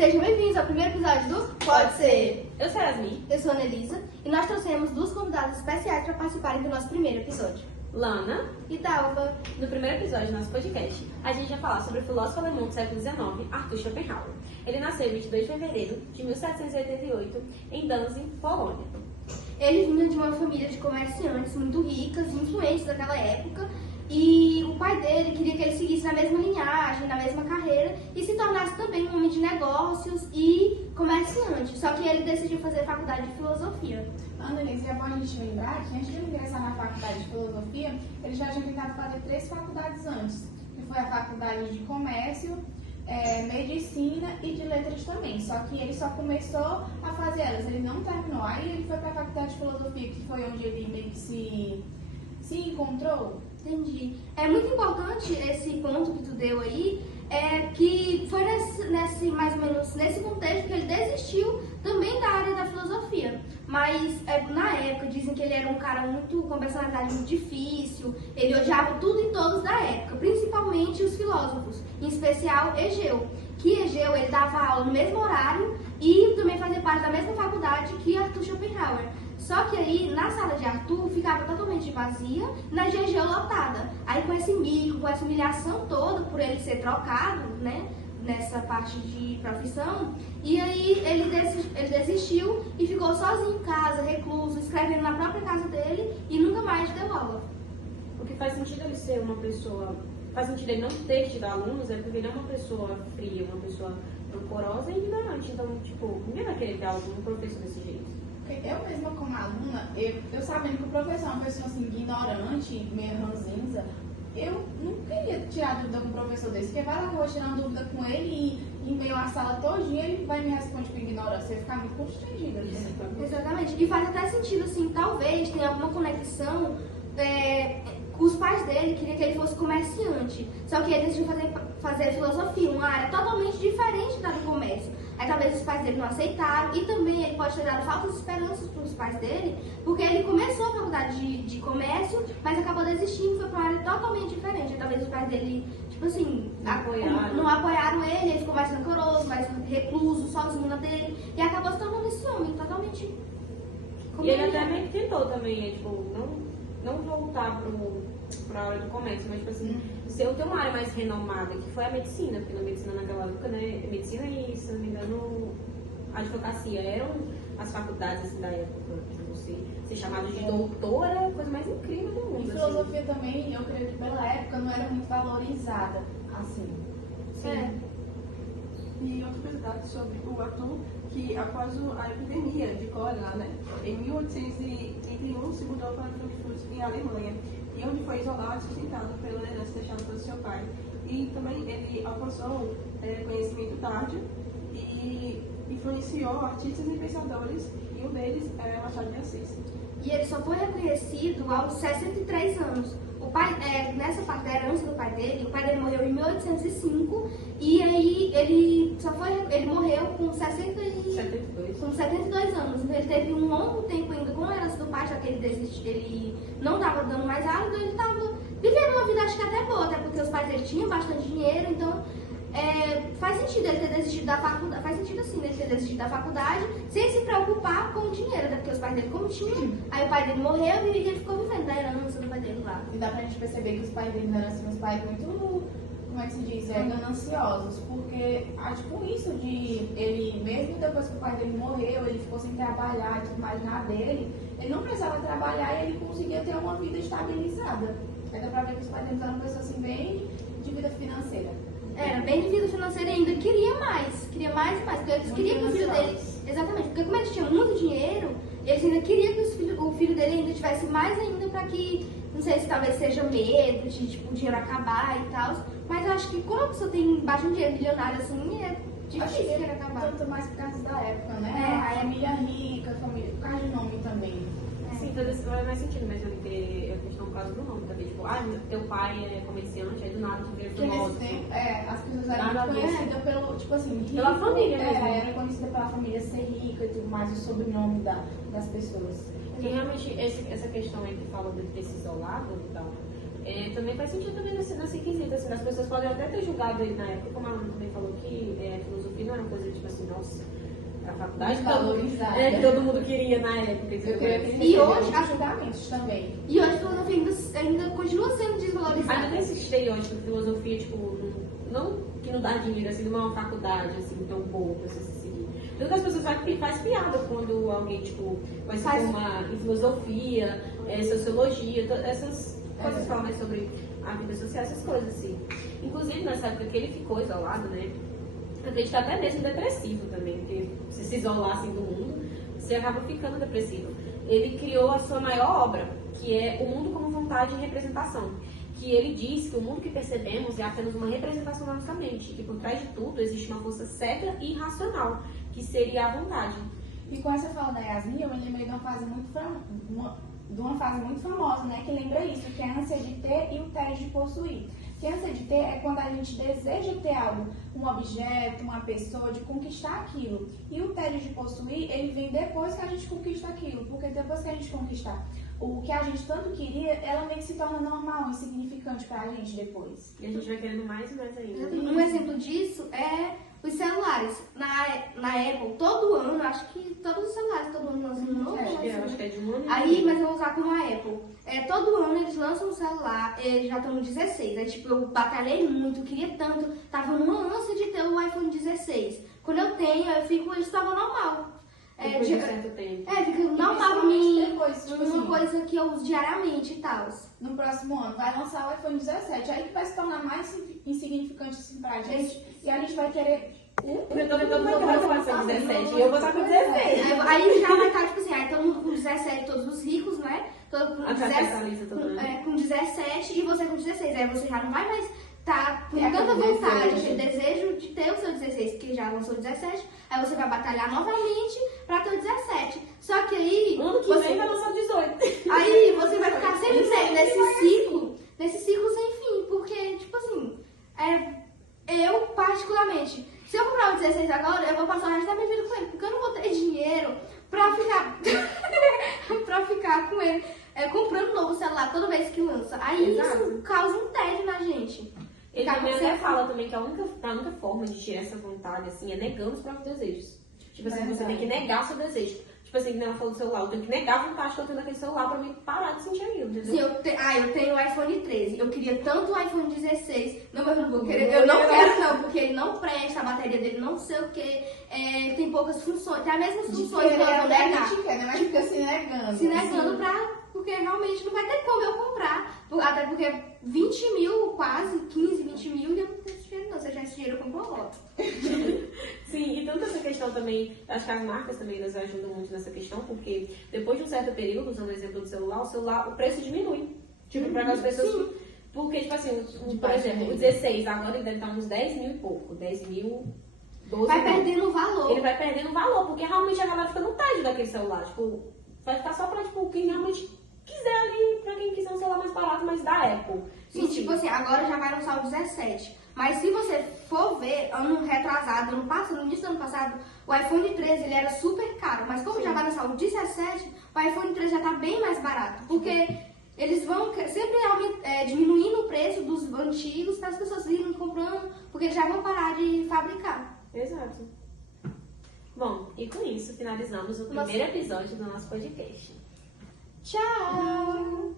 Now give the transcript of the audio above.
Sejam bem-vindos ao primeiro episódio do Pode Ser. Eu sou a Yasmin. Eu sou a Anelisa e nós trouxemos duas convidadas especiais para participarem do nosso primeiro episódio. Lana. E Dalva. No primeiro episódio do nosso podcast, a gente vai falar sobre o filósofo alemão do século XIX, Arthur Schopenhauer. Ele nasceu em 22 de fevereiro de 1788 em Danzig, Polônia. Ele vinha de uma família de comerciantes muito ricas e influentes daquela época. E o pai dele queria que ele seguisse na mesma linhagem, na mesma carreira e se tornasse também um homem de negócios e comerciante. Só que ele decidiu fazer faculdade de filosofia. Annelise, é bom a gente lembrar que antes de ele ingressar na faculdade de filosofia, ele já tinha tentado fazer 3 faculdades antes, que foi a faculdade de comércio, medicina e de letras também. Só que ele só começou a fazer elas, ele não terminou. Aí ele foi para a faculdade de filosofia, que foi onde ele meio que se encontrou. Entendi. É muito importante esse ponto que tu deu aí, que foi mais ou menos nesse contexto que ele desistiu também da área da filosofia. Mas na época dizem que ele era um cara com personalidade muito difícil, ele odiava tudo e todos da época, principalmente os filósofos, em especial Hegel. Que Hegel ele dava aula no mesmo horário e também fazia parte da mesma faculdade que Arthur Schopenhauer. Só que aí, na sala de Arthur, ficava totalmente vazia, na de Hegel lotada. Aí com esse mico, com essa humilhação toda, por ele ser trocado, né, nessa parte de profissão, e aí ele desistiu e ficou sozinho em casa, recluso, escrevendo na própria casa dele e nunca mais deu aula. O que faz sentido ele ser uma pessoa... Faz sentido ele não ter tido alunos, porque ele é uma pessoa fria, uma pessoa rancorosa e ignorante. Então, tipo, ninguém vai querer dar aula com um professor desse jeito. Eu mesma como aluna, eu sabendo que o professor é uma pessoa assim, ignorante, meio ranzinza, eu não queria tirar dúvida com um professor desse, porque vai lá, eu vou tirar uma dúvida com ele e em meio à sala todinha ele vai me responder com ignorância, eu ia ficar muito constrangida. Exatamente. E faz até sentido, assim, talvez tenha alguma conexão. Os pais dele queriam que ele fosse comerciante, só que ele decidiu fazer filosofia, uma área totalmente diferente da do comércio. Aí talvez os pais dele não aceitaram e também ele pode ter dado falsas esperanças para os pais dele, porque ele começou a faculdade de comércio, mas acabou desistindo e foi para uma área totalmente diferente. Aí talvez os pais dele, tipo assim, não apoiaram ele ficou mais rancoroso, mais recluso, sozinho na dele, e acabou se tornando esse homem totalmente... E ele até meio que tentou também, tipo, não voltar pra área do comércio, mas tipo assim, se eu tenho uma área mais renomada, que foi a medicina, porque na medicina naquela época, né, medicina e, se não me engano, a advocacia eram as faculdades assim, da época, de você ser chamado de doutora, a coisa mais incrível do mundo. E filosofia também, eu creio que pela época não era muito valorizada, assim. Sim. E outra curiosidade sobre o Arthur, que após a epidemia de cólera, né, em 1831 se mudou para Frankfurt, em Alemanha, e onde foi isolado e sustentado pela herança deixada pelo seu pai. E também ele alcançou conhecimento tardio e influenciou artistas e pensadores, e um deles é Machado de Assis. E ele só foi reconhecido aos 63 anos. O pai, nessa parte da herança do pai dele, o pai dele morreu em 1805 e aí ele morreu com 72 anos. Então ele teve um longo tempo ainda com a herança do pai, já que ele não estava dando mais aula, então ele estava vivendo uma vida acho que até boa, até porque os pais dele tinham bastante dinheiro, então faz sentido ele ter desistido da faculdade, faz sentido assim, ele ter desistido da faculdade sem se preocupar com o dinheiro, até porque os pais dele como tinham, aí o pai dele morreu e ele ficou vivendo da herança do pai dele lá. E dá pra gente perceber que os pais dele eram assim, uns pais muito, como é que se diz, gananciosos, porque tipo isso de ele, mesmo depois que o pai dele morreu, ele ficou sem trabalhar e tudo mais na dele, ele não precisava trabalhar e ele conseguia ter uma vida estabilizada. Aí dá pra ver que os pais dele eram pessoas assim bem de vida financeira. Era bem de vida financeira e ainda queria mais e mais, porque eles queriam que o filho dele... Exatamente, porque como eles tinham muito dinheiro, eles ainda queriam que o filho dele ainda tivesse mais ainda pra que, não sei se talvez seja medo de tipo, o dinheiro acabar e tal, mas eu acho que quando a pessoa tem bastante dinheiro milionário assim, é difícil o dinheiro acabar. Tanto mais por causa da época, né? A família rica, família, por causa de nome também. Sim, todo isso faz mais sentido, mas eu ter a questão por causa do nome também. Tipo, teu pai é comerciante, aí do nada tu vira famoso. Nesse tempo, as pessoas eram conhecidas pelo, tipo assim, rico, pela família mesmo. Era conhecida pela família ser rica e tudo mais, o sobrenome das pessoas. E realmente, essa questão aí que falou de ter se isolado e tal, também faz sentido também nesse quesito, assim, as pessoas podem até ter julgado ele na época, como a Ana também falou que filosofia não era uma coisa tipo assim, nossa, a faculdade que todo mundo queria na época. Eu creio que E hoje, há julgamentos também. E hoje a filosofia ainda continua sendo desvalorizada. Ainda tem esse estereótipo de filosofia, tipo, que não dá dinheiro, assim, numa faculdade, assim, tão boa pra você se seguir. Tanto que as pessoas faz piada quando alguém, tipo, vai se formar em filosofia, sociologia, essas coisas falam mais sobre a vida social, essas coisas, assim. Inclusive, nessa época que ele ficou isolado, né, acredito até mesmo depressivo também, porque se isolar, assim, do mundo, você acaba ficando depressivo. Ele criou a sua maior obra, que é O Mundo como Vontade e Representação. Que ele diz que o mundo que percebemos é apenas uma representação da nossa mente, que por trás de tudo existe uma força cega e irracional, que seria a vontade. E quando você fala da Yasmin, eu me lembrei de uma fase muito famosa, né, que lembra isso, que é a ânsia de ter e o tédio de possuir. Que a ânsia de ter é quando a gente deseja ter algo, um objeto, uma pessoa, de conquistar aquilo. E o tédio de possuir, ele vem depois que a gente conquista aquilo, porque depois que a gente conquistar o que a gente tanto queria, ela meio que se torna normal, insignificante pra gente depois. E a gente vai querendo mais e mais ainda. Um exemplo disso é os celulares. Na Apple, todo ano, acho que todos os celulares, todo ano lançam um novo. Acho que é de um ano. Aí, mas eu vou usar como a Apple. Todo ano eles lançam um celular, eles já estão no 16. Aí, tipo, eu batalhei muito, queria tanto, tava numa ânsia de ter o iPhone 16. Quando eu tenho, eu fico, isso tava normal. Depois de um certo tempo. Fica normal pra mim, depois, tipo uma assim, coisa que eu uso diariamente e tal. No próximo ano vai lançar o iPhone 17, aí que vai se tornar mais insignificante assim pra gente. E a gente vai querer. Eu tô tentando procurar o iPhone 17 e eu vou estar com 16. Aí já vai estar, tipo assim, aí todo mundo com 17, todos os ricos, né? Todo com, com 17 e você com 16. Aí você já não vai mais tá com tanta vontade, aquele desejo de ter o seu 16, porque já lançou o 17, aí você vai batalhar novamente pra ter o 17. Só que aí. Ano que vem vai lançar o 18. Aí você vai ficar sempre nesse ciclo sem fim, porque, tipo assim, eu particularmente, se eu comprar o 16 agora, eu vou passar o resto da minha vida com ele, porque eu não vou ter dinheiro pra ficar, pra ficar com ele, comprando um novo celular toda vez que lança. Aí isso causa um tédio na gente. Ele também até fala também que a única forma de tirar essa vontade, assim, é negando os próprios desejos. Tipo assim, você tem que negar o seu desejo. Tipo assim, que ela falou do celular, eu tenho que negar a vontade que eu tenho daquele celular pra mim parar de sentir aquilo, entendeu? Sim, eu tenho o iPhone 13. Eu queria tanto o iPhone 16. Não, mas eu não vou querer. Eu não quero não, porque ele não presta, a bateria dele não sei o que. Tem poucas funções. Tem as mesmas funções que eu vou negar. Mas fica se negando. Se negando porque realmente não vai ter como eu comprar. Até porque 20 mil, quase 15, 20 mil, e eu não tenho esse dinheiro não. Se eu já esse dinheiro, eu compro logo. Sim, e tanto essa questão também, acho que as marcas também elas ajudam muito nessa questão, porque depois de um certo período, usando o exemplo do celular, o preço diminui. Tipo, para aquelas pessoas. Sim. Porque, tipo assim, por exemplo, o 16, agora ele deve estar uns 10 mil e pouco. 10 mil, 12 vai mil. perdendo valor. Ele vai perdendo valor, porque realmente a galera fica no tédio daquele celular. Tipo, vai ficar só pra, tipo, quem realmente quiser ali, pra quem quiser um celular mais barato, mas da Apple. Sim, tipo assim, agora já vai lançar o 17. Mas se você for ver, ano retrasado, no início do ano passado, o iPhone 13 ele era super caro. Mas como já vai lançar o 17, o iPhone 13 já tá bem mais barato. Porque eles vão sempre diminuindo o preço dos antigos para as pessoas irem comprando, porque eles já vão parar de fabricar. Exato. Bom, e com isso finalizamos o primeiro episódio do nosso podcast. Tchau!